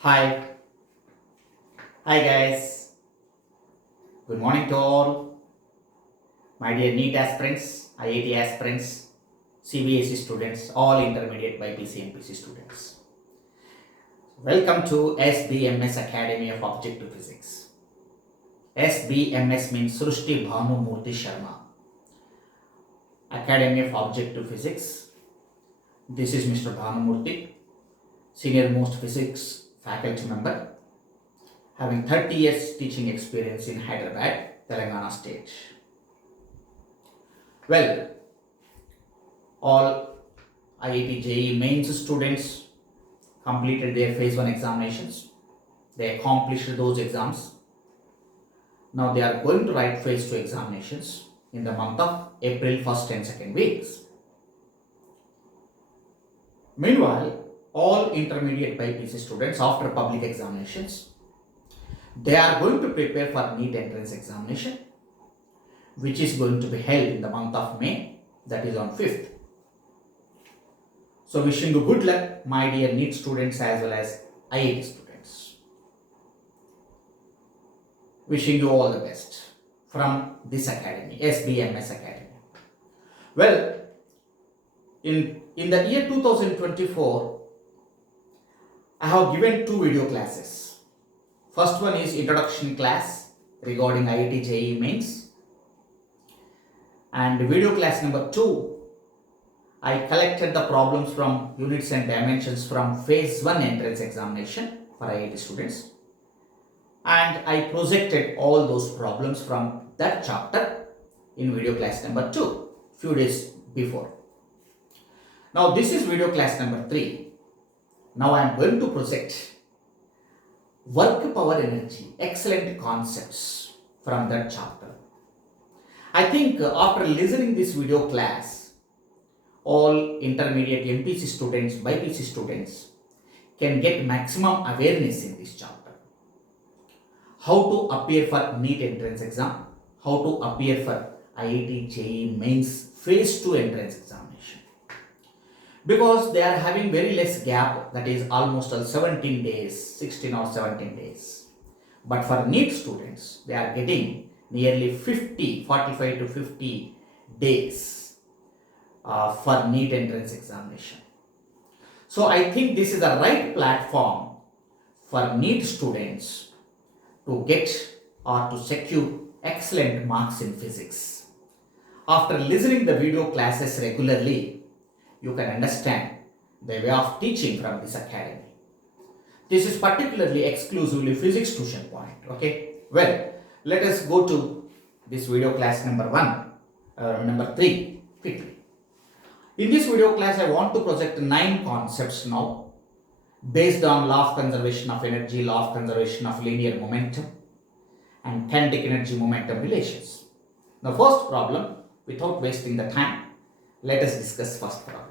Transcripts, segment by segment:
Hi, hi guys. Good morning to all, my dear NEET aspirants, IIT aspirants, CBSE students, all intermediate BPC and PC students. Welcome to SBMS Academy of Objective Physics. SBMS means Srushti BHANU MOORTHY Sharma. Academy of Objective Physics. This is Mr. BHANU MOORTHY, senior most physics faculty member, having 30 years teaching experience in Hyderabad, Telangana state. Well, all IIT-JEE mains students completed their phase 1 examinations. They accomplished those exams. Now they are going to write phase 2 examinations in the month of April 1st and 2nd weeks. Meanwhile, all intermediate BPC students after public examinations, they are going to prepare for NEET entrance examination, which is going to be held in the month of May, that is on 5th. So wishing you good luck, my dear NEET students as well as IIT students. Wishing you all the best from this academy, SBMS Academy. Well, in the year 2024, I have given 2 video classes. First one is introduction class regarding IIT-JEE mains, and video class number 2, I collected the problems from units and dimensions from phase 1 entrance examination for IIT students, and I projected all those problems from that chapter in video class number 2 few days before. Now this is video class number 3. Now I am going to project work power energy, excellent concepts from that chapter. I think after listening this video class, all intermediate MPC students, BPC students can get maximum awareness in this chapter. How to appear for NEET entrance exam, how to appear for IIT-JEE mains phase 2 entrance examination. Because they are having very less gap, that is almost 17 days, 16 or 17 days. But for NEET students, they are getting nearly 45 to 50 days for NEET entrance examination. So I think this is the right platform for NEET students to get or to secure excellent marks in physics. After listening the video classes regularly, you can understand the way of teaching from this academy. This is particularly exclusively physics tuition point. Okay. Well, let us go to this video class number 3 quickly. In this video class, I want to project 9 concepts now based on law of conservation of energy, law of conservation of linear momentum, and kinetic energy momentum relations. The first problem, without wasting the time, let us discuss first problem.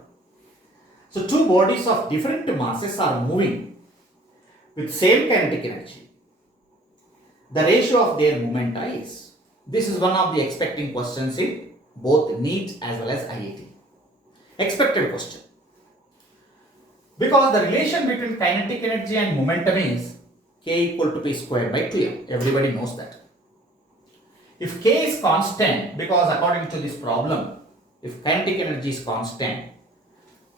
So, 2 bodies of different masses are moving with same kinetic energy. The ratio of their momenta is. This is one of the expecting questions in both NEET as well as IIT. Expected question. Because the relation between kinetic energy and momentum is K equal to P squared by 2m. Everybody knows that. If K is constant, because according to this problem, if kinetic energy is constant,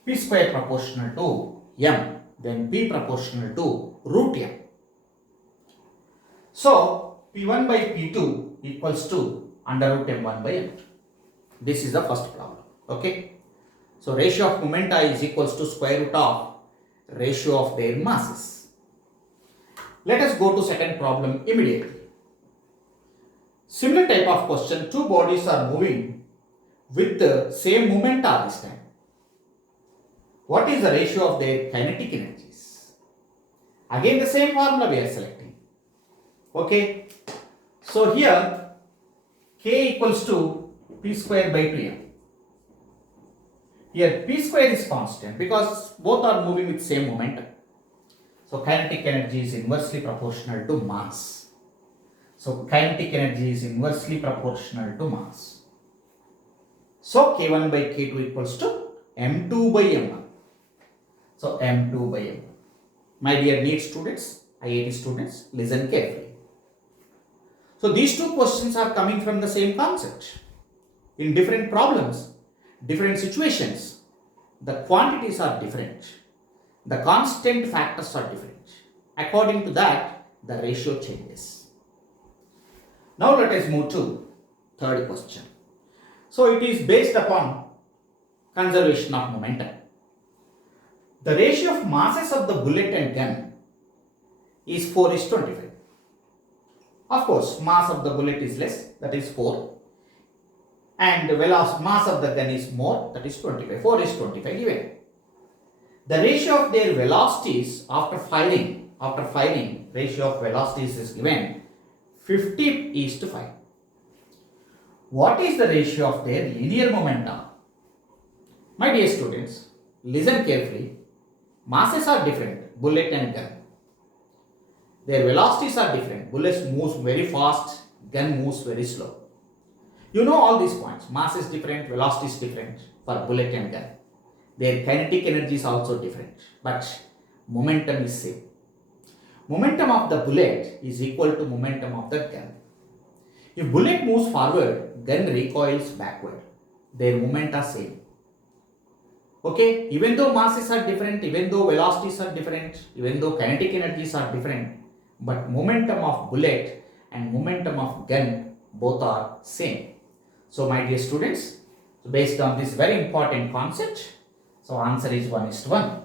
P square proportional to m, then P proportional to root m. So, P1 by P2 equals to under root m1 by m. This is the first problem. Okay. So, ratio of momenta is equals to square root of ratio of their masses. Let us go to second problem immediately. Similar type of question, 2 bodies are moving with the same momenta this time. What is the ratio of their kinetic energies? Again the same formula we are selecting. Okay. So here K equals to P square by 2m. Here P square is constant because both are moving with same momentum. So kinetic energy is inversely proportional to mass. So kinetic energy is inversely proportional to mass. So K1 by K2 equals to M2 by M1. So M2 by M1. My dear NEET students, IIT students, listen carefully. So these two questions are coming from the same concept. In different problems, different situations, the quantities are different. The constant factors are different. According to that, the ratio changes. Now let us move to third question. So it is based upon conservation of momentum. The ratio of masses of the bullet and gun is 4:25. Of course, mass of the bullet is less, that is 4. And the mass of the gun is more, that is 25. 4:25 given. The ratio of their velocities after firing, ratio of velocities is given 50:5. What is the ratio of their linear momentum? My dear students, listen carefully. Masses are different, bullet and gun. Their velocities are different. Bullets moves very fast, gun moves very slow. You know all these points. Mass is different, velocity is different for bullet and gun. Their kinetic energy is also different, but momentum is same. Momentum of the bullet is equal to momentum of the gun. If bullet moves forward, gun recoils backward. Their moments are same. Okay, even though masses are different, even though velocities are different, even though kinetic energies are different, but momentum of bullet and momentum of gun both are same. So my dear students, based on this very important concept, so answer is 1:1.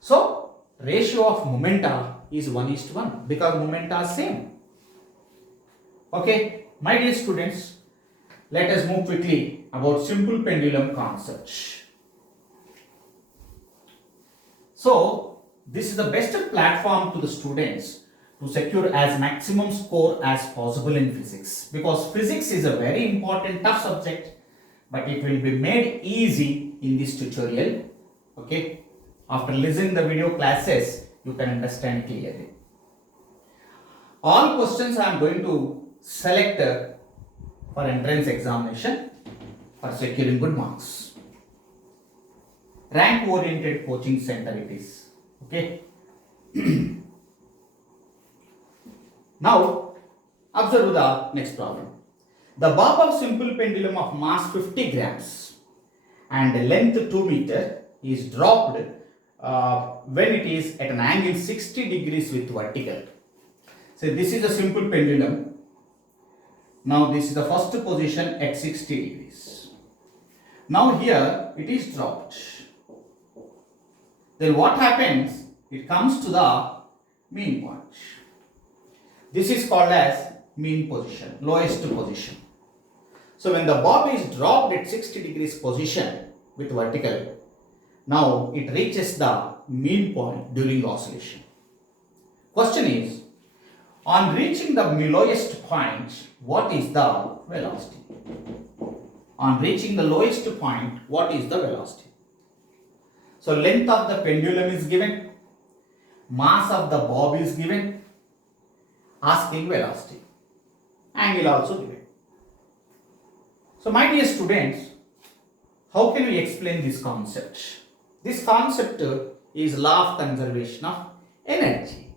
So ratio of momenta is 1:1 because momenta are same. Okay, my dear students, let us move quickly about simple pendulum concept. So this is the best platform to the students to secure as maximum score as possible in physics, because physics is a very important tough subject, but it will be made easy in this tutorial. Okay, after listening the video classes, you can understand clearly. All questions I am going to select for entrance examination for securing good marks. Rank oriented coaching center it is. Okay. Now observe the next problem. The bob of simple pendulum of mass 50 grams and length 2 meter is dropped when it is at an angle 60 degrees with vertical. So this is a simple pendulum. Now this is the first position at 60 degrees. Now here it is dropped. Then what happens? It comes to the mean point. This is called as mean position, lowest position. So when the bob is dropped at 60 degrees position with vertical, now it reaches the mean point during oscillation. Question is, on reaching the lowest point, what is the velocity? On reaching the lowest point, what is the velocity? So length of the pendulum is given, mass of the bob is given, asking velocity, angle also given. So my dear students, how can we explain this concept? This concept is law of conservation of energy.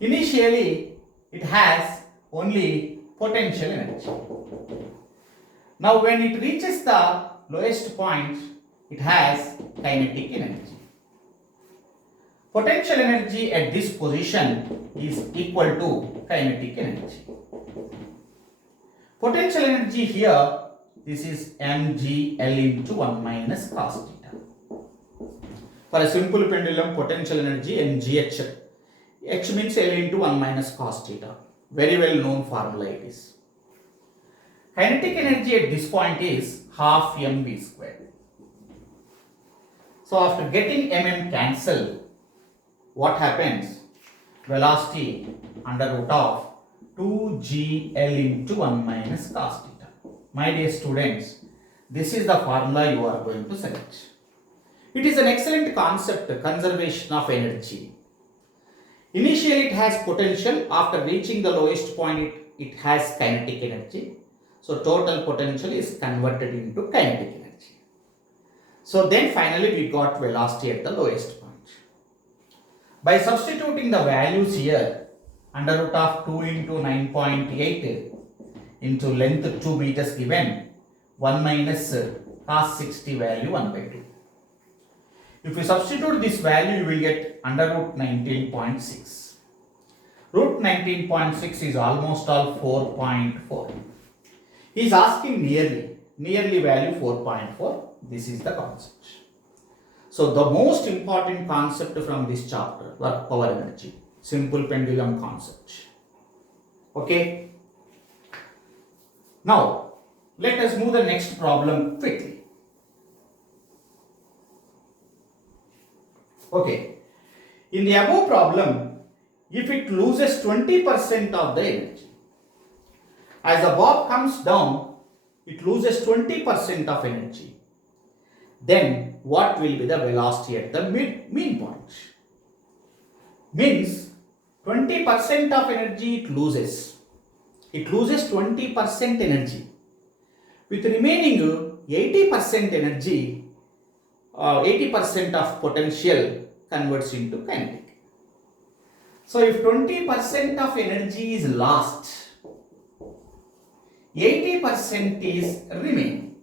Initially, it has only potential energy. Now when it reaches the lowest point, it has kinetic energy. Potential energy at this position is equal to kinetic energy. Potential energy here, this is mgl into 1 minus cos theta. For a simple pendulum, potential energy mgh. H means L into 1 minus cos theta. Very well known formula it is. Kinetic energy at this point is half mv squared. So after getting mm cancelled, what happens? Velocity under root of 2gl into 1 minus cos theta. My dear students, this is the formula you are going to select. It is an excellent concept, conservation of energy. Initially it has potential, after reaching the lowest point it has kinetic energy. So total potential is converted into kinetic energy. So then finally we got velocity at the lowest point. By substituting the values here, under root of 2 into 9.8 into length 2 meters given, 1 minus cos 60 value 1 by 2. If you substitute this value, you will get under root 19.6. Root 19.6 is almost all 4.4. He is asking nearly value 4.4. This is the concept. So the most important concept from this chapter, work power energy, simple pendulum concept. Okay. Now let us move the next problem quickly. Okay. In the above problem, if it loses 20% of the energy, as the bob comes down, it loses 20% of energy. Then what will be the velocity at the mean point? Means 20% of energy it loses. It loses 20% energy. With remaining 80% energy, 80% of potential converts into kinetic. So if 20% of energy is lost, 80% is remaining.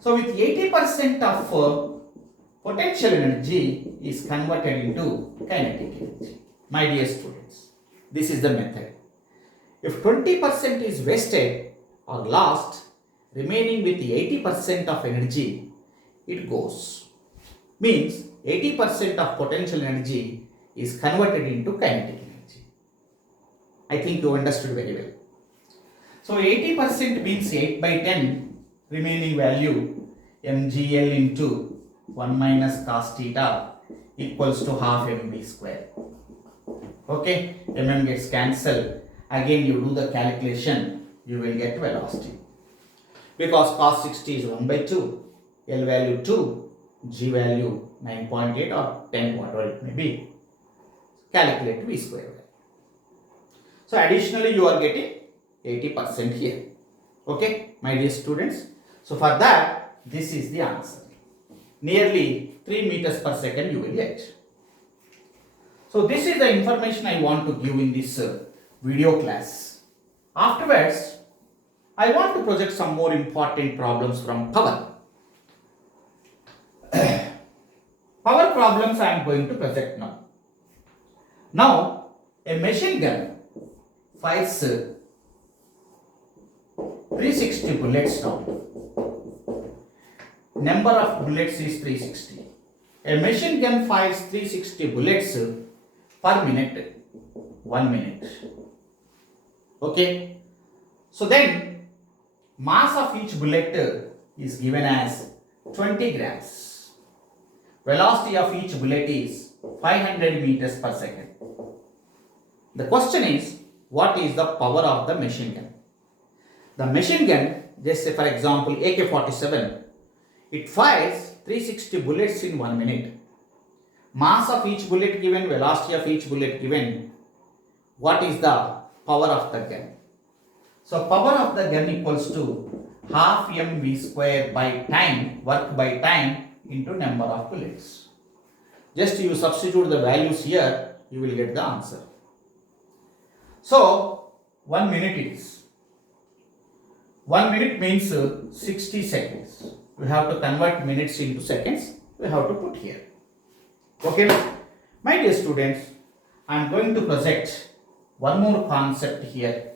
So with 80% of potential energy is converted into kinetic energy. My dear students, this is the method. If 20% is wasted or lost, remaining with the 80% of energy, it goes. Means 80% of potential energy is converted into kinetic energy. I think you understood very well. So 80% means 8 by 10, remaining value mgl into 1 minus cos theta equals to half mv square. Okay, mm gets cancelled. Again you do the calculation, you will get velocity. Because cos 60 is 1 by 2, L value 2, G value 9.8 or 10, whatever it may be. Calculate V square value. So additionally you are getting 80% here. Okay, my dear students. So for that, this is the answer. Nearly 3 meters per second you will get. So this is the information I want to give in this video class. Afterwards, I want to project some more important problems from power. Power problems I am going to project now. Now, a machine gun fires 360 bullets down. Number of bullets is 360. A machine gun fires 360 bullets per minute, 1 minute. Okay. So then, mass of each bullet is given as 20 grams. Velocity of each bullet is 500 meters per second. The question is, what is the power of the machine gun? The machine gun, just say for example AK-47, it fires 360 bullets in 1 minute. Mass of each bullet given, velocity of each bullet given. What is the power of the gun? So power of the gun equals to half mv square by time, work by time, into number of bullets. Just you substitute the values here, you will get the answer. So 1 minute it is. 1 minute means 60 seconds. We have to convert minutes into seconds. We have to put here. Okay, my dear students, I am going to project one more concept here.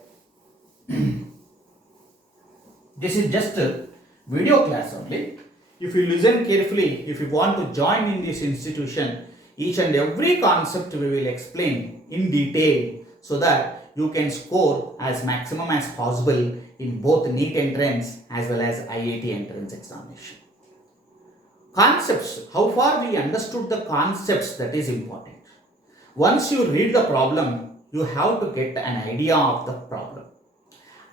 This is just a video class only. If you listen carefully, if you want to join in this institution, each and every concept we will explain in detail so that you can score as maximum as possible in both NEET entrance as well as IIT entrance examination. Concepts, how far we understood the concepts, that is important. Once you read the problem, you have to get an idea of the problem,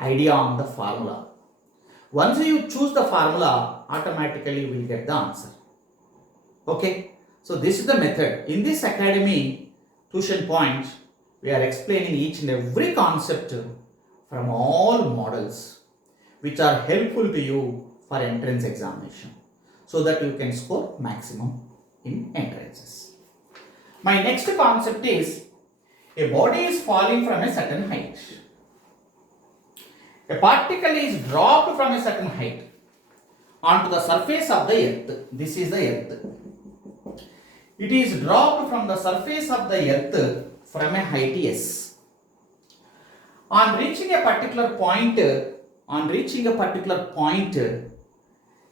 idea on the formula. Once you choose the formula, automatically you will get the answer. Okay, so this is the method. In this academy tuition point, we are explaining each and every concept from all models which are helpful to you for entrance examination so that you can score maximum in entrances. My next concept is a body is falling from a certain height. A particle is dropped from a certain height onto the surface of the earth. This is the earth. It is dropped from the surface of the earth from a height S. On reaching a particular point,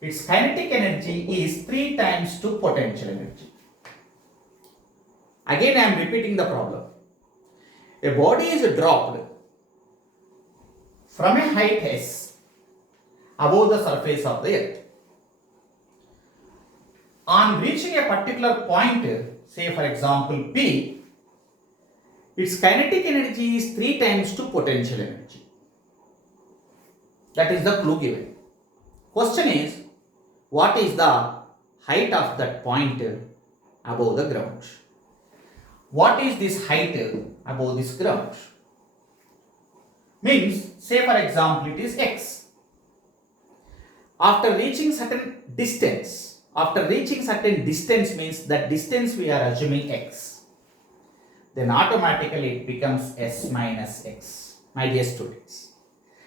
its kinetic energy is 3 times to potential energy. Again, I am repeating the problem. A body is dropped from a height S above the surface of the earth. On reaching a particular point, say for example P, its kinetic energy is 3 times to potential energy. That is the clue given. Question is, what is the height of that point above the ground? What is this height above this ground? Means, say for example it is x. After reaching certain distance means that distance we are assuming x. Then automatically it becomes s minus x. My dear students,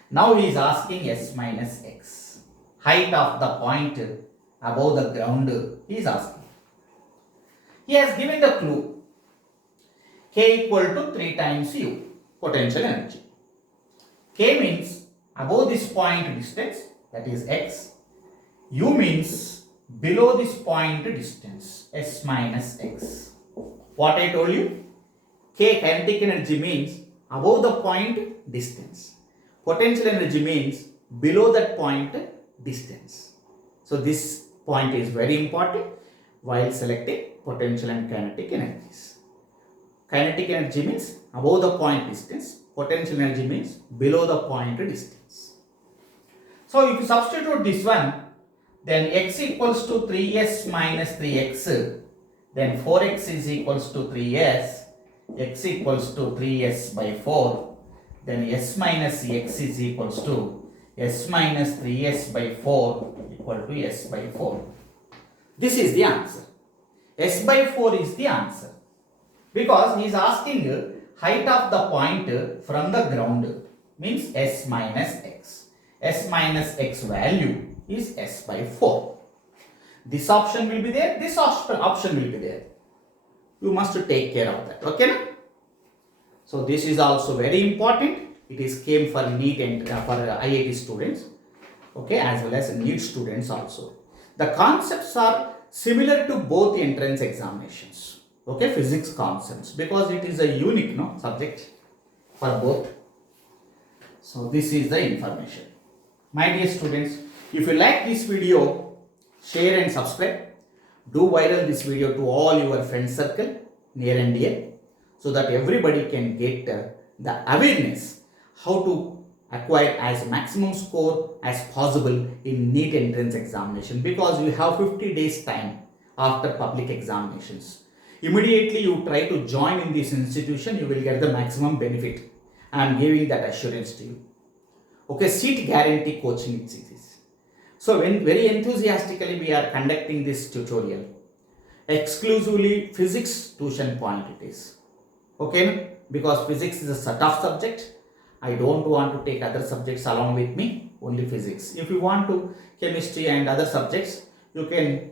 now he is asking s minus x. Height of the point above the ground he is asking. He has given the clue. K equal to 3 times u, potential energy. K means above this point distance, that is x. U means below this point distance, s minus x. What I told you? K, kinetic energy, means above the point distance. Potential energy means below that point distance. So this point is very important while selecting potential and kinetic energies. Kinetic energy means above the point distance. Potential energy means below the point distance. So if you substitute this one, then x equals to 3s minus 3x. Then 4x is equals to 3s. X equals to 3s by 4. Then s minus x is equals to s minus 3s by 4 equal to s by 4. This is the answer. S by 4 is the answer. Because he is asking height of the point from the ground, means s minus x. S minus x value is s by 4. This option will be there, this option will be there. You must take care of that. Okay? So this is also very important. It is came for NEET and for IIT students. Okay, as well as NEET students also. The concepts are similar to both entrance examinations. Okay, physics concepts, because it is a unique subject for both. So this is the information. My dear students, if you like this video, share and subscribe. Do viral this video to all your friend circle, near and dear, so that everybody can get the awareness how to acquire as maximum score as possible in NEET entrance examination, because you have 50 days time after public examinations. Immediately you try to join in this institution, you will get the maximum benefit. I am giving that assurance to you. Okay, seat guarantee coaching it is. So when very enthusiastically we are conducting this tutorial, exclusively physics tuition point it is. Okay, because physics is a tough subject. I don't want to take other subjects along with me, only physics. If you want to chemistry and other subjects, you can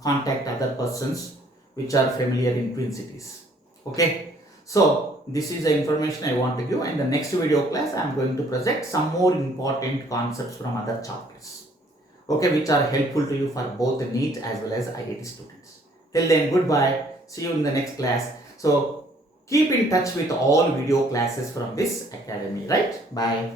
contact other persons which are familiar in Twin Cities. Okay, so this is the information I want to give. In the next video class, I am going to present some more important concepts from other chapters. Okay, which are helpful to you for both the NEET as well as IIT students. Till then, goodbye. See you in the next class. So keep in touch with all video classes from this academy, right? Bye.